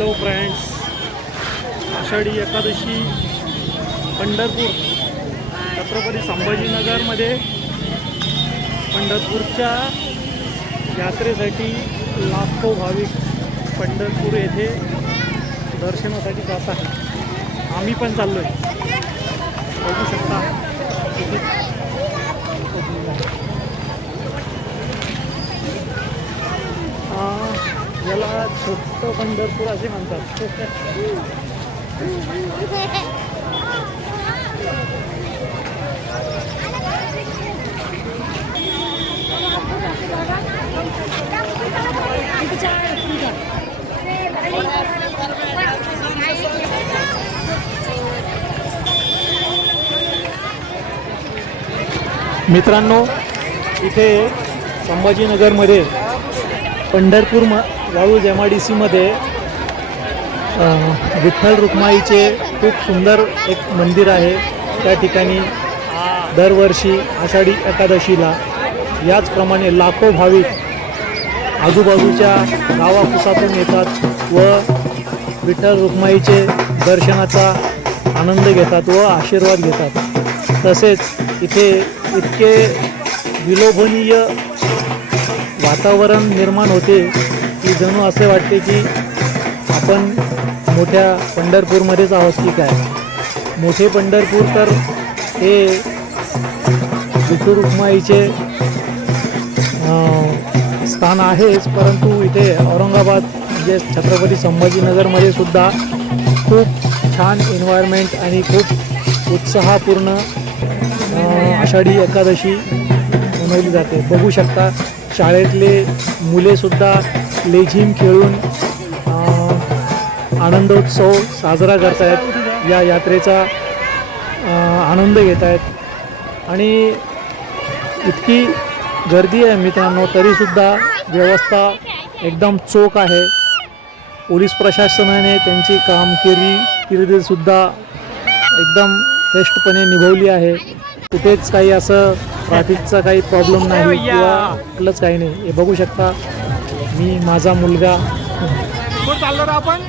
Hello friends, Ashadhi Ekadashi Pandharpur Chhatrapati संभाजीनगरमध्ये पंढरपूरच्या यात्रेसाठी लाखो भाविक पंढरपूर येथे दर्शनासाठी जात आहे। आम्ही पण चाललोय, बघू शकता किती याला छोटं पंढरपूर असे म्हणतात। मित्रांनो, इथे संभाजीनगरमध्ये पंढरपूर वाळूज MIDC मध्ये विठ्ठल रुक्माईचे खूप सुंदर एक मंदिर आहे। त्या ठिकाणी दरवर्षी आषाढी एकादशीला याचप्रमाणे लाखो भाविक आजूबाजूच्या गावाकुसातून येतात व विठ्ठल रुक्माईचे दर्शनाचा आनंद घेतात व आशीर्वाद घेतात। तसेच इथे इतके विलोभनीय वातावरण निर्माण होते की जणू असे वाटते की आपण मोठ्या पंढरपूरमध्येच आहोत की काय। मोठे पंढरपूर तर हे विठ्ठल रुक्माईचे स्थान आहेच, परंतु इथे औरंगाबाद म्हणजे छत्रपती संभाजीनगरमध्ये सुद्धा खूप छान एन्व्हायरमेंट आणि खूप उत्साहपूर्ण आषाढी एकादशी मनवली जाते। बघू शकता शाळेतले मुलेसुद्धा लेझिम खेळून आनंदोत्सव साजरा करत आहेत, या यात्रेचा आनंद घेत आहेत। आणि इतकी गर्दी आहे मित्रांनो, तरीसुद्धा व्यवस्था एकदम चोख आहे। पोलीस प्रशासनाने त्यांची कामगिरीसुद्धा एकदम बेस्टपणे निभावली आहे। कुठेच काही असं ट्रॅफिकचा काही प्रॉब्लेम नाही किंवा कुठलंच काही नाही। हे बघू शकता, मी माझा मुलगा चाललो आपण